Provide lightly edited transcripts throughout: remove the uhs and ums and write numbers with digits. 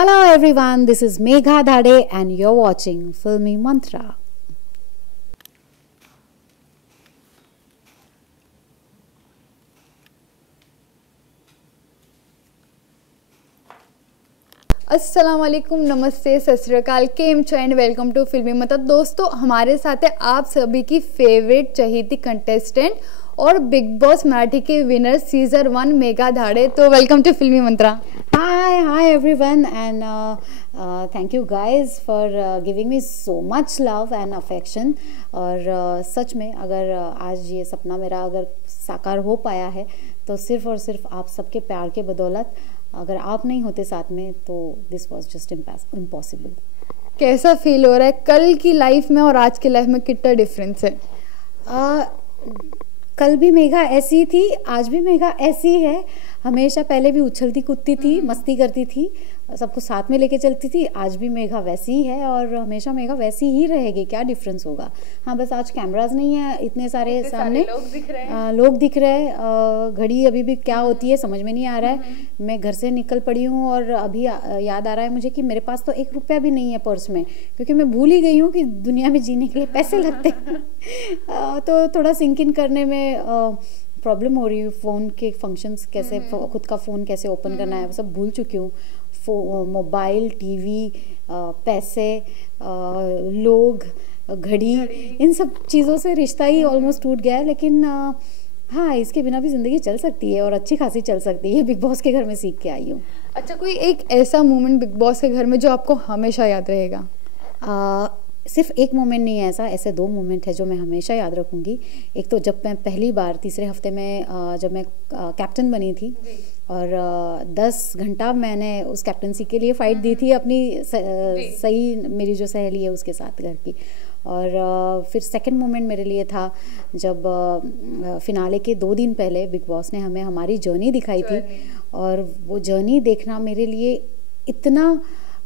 Hello everyone, this is Megha Dhade and you're watching Filmy Mantra. अस्सलाम वालेकुम, नमस्ते, सत श्री अकाल, केम छो एंड वेलकम टू फिल्मी मंत्रा। दोस्तों, हमारे साथ है आप सभी की फेवरेट चहेती कंटेस्टेंट और बिग बॉस मराठी के विनर सीजन 1 मेघा धाड़े। तो वेलकम टू फिल्मी मंत्रा। Hi everyone and thank you guys for giving me so much love and affection. और सच में अगर आज ये सपना मेरा अगर साकार हो पाया है तो सिर्फ और सिर्फ आप सबके प्यार के बदौलत। अगर आप नहीं होते साथ में तो दिस वॉज जस्ट इम्पॉसिबल। कैसा फील हो रहा है? कल की लाइफ में और आज की लाइफ में कितना डिफरेंस है? कल भी मेघा ऐसी थी, आज भी मेघा ऐसी है। हमेशा पहले भी उछलती कूदती थी, मस्ती करती थी, सबको साथ में लेके चलती थी। आज भी मेघा वैसी ही है और हमेशा मेघा वैसी ही रहेगी। क्या डिफरेंस होगा? हाँ, बस आज कैमराज नहीं है इतने सारे सामने, लोग दिख रहे हैं। घड़ी अभी भी क्या होती है समझ में नहीं आ रहा है। मैं घर से निकल पड़ी हूँ और अभी याद आ रहा है मुझे कि मेरे पास तो 1 रुपया भी नहीं है पर्स में, क्योंकि मैं भूल ही गई हूँ कि दुनिया में जीने के लिए पैसे लगते हैं। तो थोड़ा सिंक इन करने में प्रॉब्लम हो रही है। फ़ोन के फंक्शंस कैसे, खुद का फ़ोन कैसे ओपन करना है, वो सब भूल चुकी हूँ। मोबाइल, टीवी, पैसे, लोग, घड़ी, इन सब चीज़ों से रिश्ता ही ऑलमोस्ट टूट गया है। लेकिन हाँ, इसके बिना भी ज़िंदगी चल सकती है और अच्छी खासी चल सकती है। बिग बॉस के घर में सीख के आई हूँ। अच्छा, कोई एक ऐसा मोमेंट बिग बॉस के घर में जो आपको हमेशा याद रहेगा? सिर्फ एक मोमेंट नहीं है ऐसे 2 मोमेंट है जो मैं हमेशा याद रखूँगी। एक तो जब मैं पहली बार तीसरे हफ्ते में जब मैं कैप्टन बनी थी और 10 घंटा मैंने उस कैप्टनसी के लिए फ़ाइट दी थी अपनी सही मेरी जो सहेली है उसके साथ घर की। और फिर सेकंड मोमेंट मेरे लिए था जब फिनाले के 2 दिन पहले बिग बॉस ने हमें हमारी जर्नी दिखाई थी। और वो जर्नी देखना मेरे लिए इतना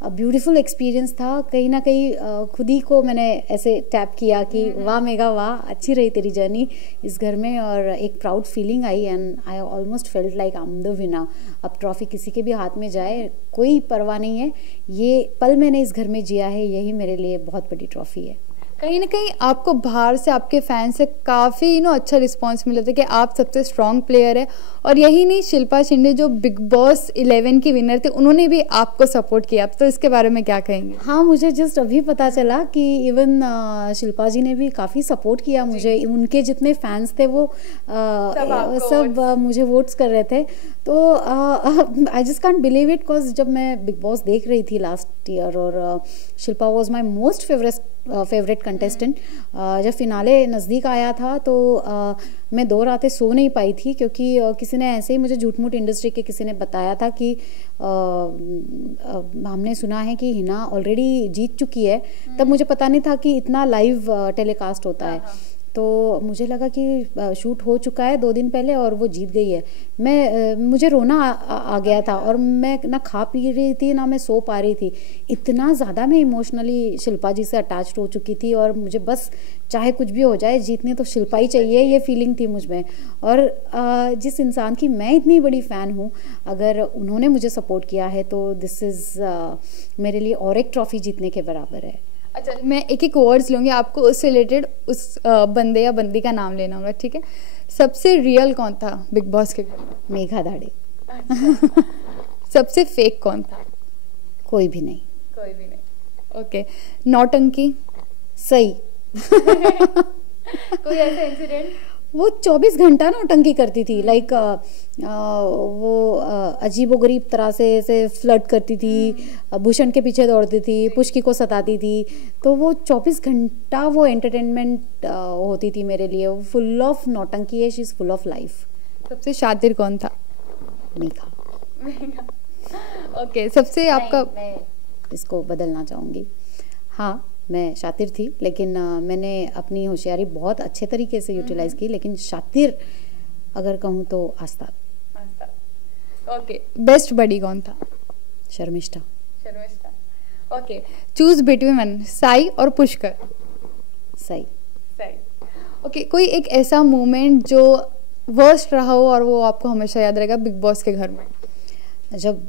ब्यूटीफुल एक्सपीरियंस था। कहीं ना कहीं खुद ही को मैंने ऐसे टैप किया कि वाह मेघा वाह, अच्छी रही तेरी जर्नी इस घर में। और एक proud feeling I and I almost felt like I am the winner. अब ट्रॉफी किसी के भी हाथ में जाए कोई परवाह नहीं है। ये पल मैंने इस घर में जिया है, यही मेरे लिए बहुत बड़ी ट्रॉफी है। कहीं ना कहीं आपको बाहर से आपके फैंस से काफ़ी अच्छा रिस्पांस मिला था कि आप सबसे स्ट्रॉन्ग प्लेयर है। और यही नहीं, शिल्पा शिंदे जो बिग बॉस 11 की विनर थे उन्होंने भी आपको सपोर्ट किया। तो इसके बारे में क्या कहेंगे? हाँ, मुझे जस्ट अभी पता चला कि इवन शिल्पा जी ने भी काफ़ी सपोर्ट किया मुझे। उनके जितने फैंस थे वो सब मुझे वोट्स कर रहे थे। तो I just can't believe it, because जब मैं बिग बॉस देख रही थी लास्ट ईयर और Shilpa was my most favourite contestant. जब फिनाले नज़दीक आया था तो मैं 2 रातें सो नहीं पाई थी, क्योंकि किसी ने ऐसे ही मुझे झूठ मूठ इंडस्ट्री के किसी ने बताया था कि हमने सुना है कि हिना ऑलरेडी जीत चुकी है। तब मुझे पता नहीं था कि इतना लाइव टेलीकास्ट होता है। तो मुझे लगा कि शूट हो चुका है 2 दिन पहले और वो जीत गई है। मुझे रोना आ गया था और मैं ना खा पी रही थी ना मैं सो पा रही थी। इतना ज़्यादा मैं इमोशनली शिल्पा जी से अटैच्ड हो चुकी थी और मुझे बस चाहे कुछ भी हो जाए जीतने तो शिल्पा ही चाहिए, ये फीलिंग थी मुझ में। और जिस इंसान की मैं इतनी बड़ी फ़ैन हूँ, अगर उन्होंने मुझे सपोर्ट किया है तो दिस इज़ मेरे लिए और एक ट्रॉफ़ी जीतने के बराबर है। अच्छा, मैं एक वर्ड्स लूँगी, आपको उससे रिलेटेड उस बंदे या बंदी का नाम लेना होगा, ठीक है? सबसे रियल कौन था बिग बॉस के घर में? मेघा धाड़े। अच्छा। सबसे फेक कौन था? कोई भी नहीं। कोई भी नहीं। ओके। नौटंकी? सही। कोई ऐसा इंसिडेंट? वो 24 घंटा नौटंकी करती थी। लाइक वो अजीबोगरीब तरह से ऐसे फ्लर्ट करती थी, भूषण के पीछे दौड़ती थी, पुष्की को सताती थी। तो वो 24 घंटा वो एंटरटेनमेंट होती थी मेरे लिए। वो फुल ऑफ नौटंकी है, she is full of life. सबसे शातिर कौन था? मेघा। ओके। सबसे आपका, मैं इसको बदलना चाहूँगी। हाँ, मैं शातिर थी, लेकिन मैंने अपनी होशियारी बहुत अच्छे तरीके से यूटिलाइज की। लेकिन शातिर अगर कहूँ तो आस्था। ओके। बेस्ट बडी कौन था? Sharmishtha. Okay. Choose between one, Sai और पुष्कर? सही। ओके। कोई एक ऐसा मोमेंट जो वर्स्ट रहा हो और वो आपको हमेशा याद रहेगा बिग बॉस के घर में? जब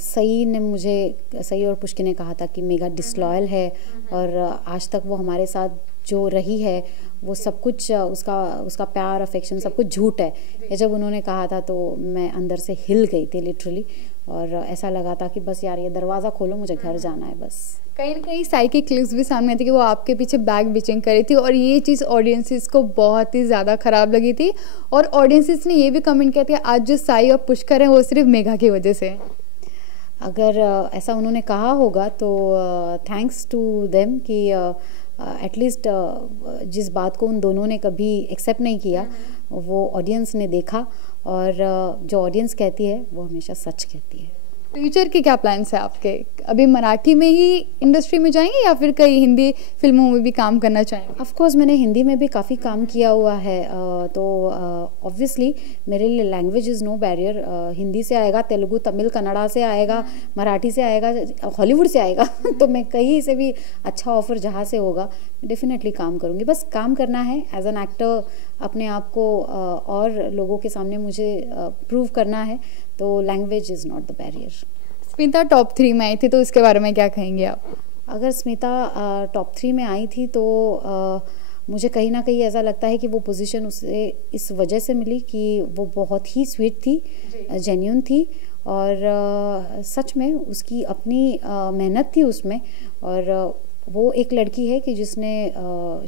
सई और पुष्कि ने कहा था कि मेघा डिसलॉयल है और आज तक वो हमारे साथ जो रही है वो सब कुछ उसका प्यार अफेक्शन सब कुछ झूठ है, ये जब उन्होंने कहा था तो मैं अंदर से हिल गई थी लिटरली। और ऐसा लगा था कि बस यार ये दरवाज़ा खोलो, मुझे घर जाना है बस। कहीं ना कहीं साई की क्लिप्स भी सामने आई थी कि वो आपके पीछे बैक बिचिंग करी थी और ये चीज़ ऑडियंसेस को बहुत ही ज़्यादा ख़राब लगी थी और ऑडियंसेस ने ये भी कमेंट किया था आज जो साई और पुष्कर हैं वो सिर्फ मेघा की वजह से। अगर ऐसा उन्होंने कहा होगा तो थैंक्स टू देम कि एटलीस्ट जिस बात को उन दोनों ने कभी एक्सेप्ट नहीं किया वो ऑडियंस ने देखा, और जो ऑडियंस कहती है वो हमेशा सच कहती है। फ्यूचर के क्या प्लान्स हैं आपके? अभी मराठी में ही इंडस्ट्री में जाएंगे या फिर कई हिंदी फिल्मों में भी काम करना चाहेंगे? ऑफ कोर्स मैंने हिंदी में भी काफ़ी काम किया हुआ है, तो ऑब्वियसली मेरे लिए language is no barrier. Hindi से आएगा, तेलुगु, तमिल, कन्नड़ा से आएगा, मराठी से आएगा, हॉलीवुड से आएगा तो मैं कहीं से भी अच्छा ऑफर जहाँ से होगा डेफिनेटली काम करूँगी। बस काम करना है एज एन एक्टर, अपने आप को और लोगों के सामने मुझे प्रूव करना है, तो language is not the barrier. Smita top 3 में आई थी तो उसके बारे में क्या कहेंगे आप? अगर स्मिता टॉप 3 में आई थी तो मुझे कहीं ना कहीं ऐसा लगता है कि वो पोजीशन उसे इस वजह से मिली कि वो बहुत ही स्वीट थी, जेन्युइन थी, और सच में उसकी अपनी मेहनत थी उसमें। और वो एक लड़की है कि जिसने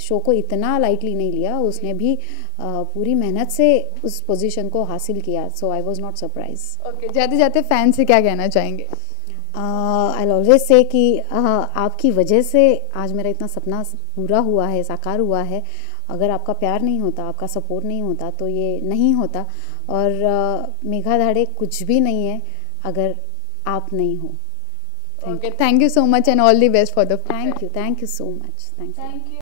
शो को इतना लाइटली नहीं लिया, उसने भी पूरी मेहनत से उस पोजीशन को हासिल किया। So I was not surprise. Okay, जाते जाते फैन से क्या कहना चाहेंगे? आई ऑलवेज से कि आपकी वजह से आज मेरा इतना सपना पूरा हुआ है, साकार हुआ है। अगर आपका प्यार नहीं होता, आपका सपोर्ट नहीं होता तो ये नहीं होता। और मेघा धाड़े कुछ भी नहीं है अगर आप नहीं हो। Thank you so much and all the best for the Thank you so much. Thank you.